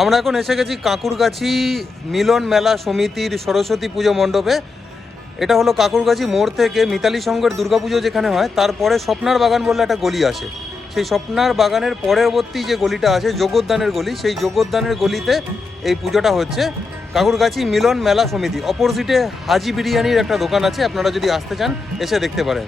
আমরা এখন এসে গেছি কাঁকুরগাছি মিলন মেলা সমিতির সরস্বতী পুজো মণ্ডপে। এটা হলো কাঁকুরগাছি মোড় থেকে মিতালি সংঘের দুর্গাপুজো যেখানে হয় তারপরে স্বপ্নার বাগান বললে একটা গলি আসে। সেই স্বপ্নার বাগানের পরবর্তী যে গলিটা আছে যোগোদ্যানের গলি, সেই যোগোদ্যানের গলিতে এই পুজোটা হচ্ছে। কাঁকুরগাছি মিলন মেলা সমিতি অপোজিটে হাজি বিরিয়ানির একটা দোকান আছে, আপনারা যদি আসতে চান এসে দেখতে পারেন।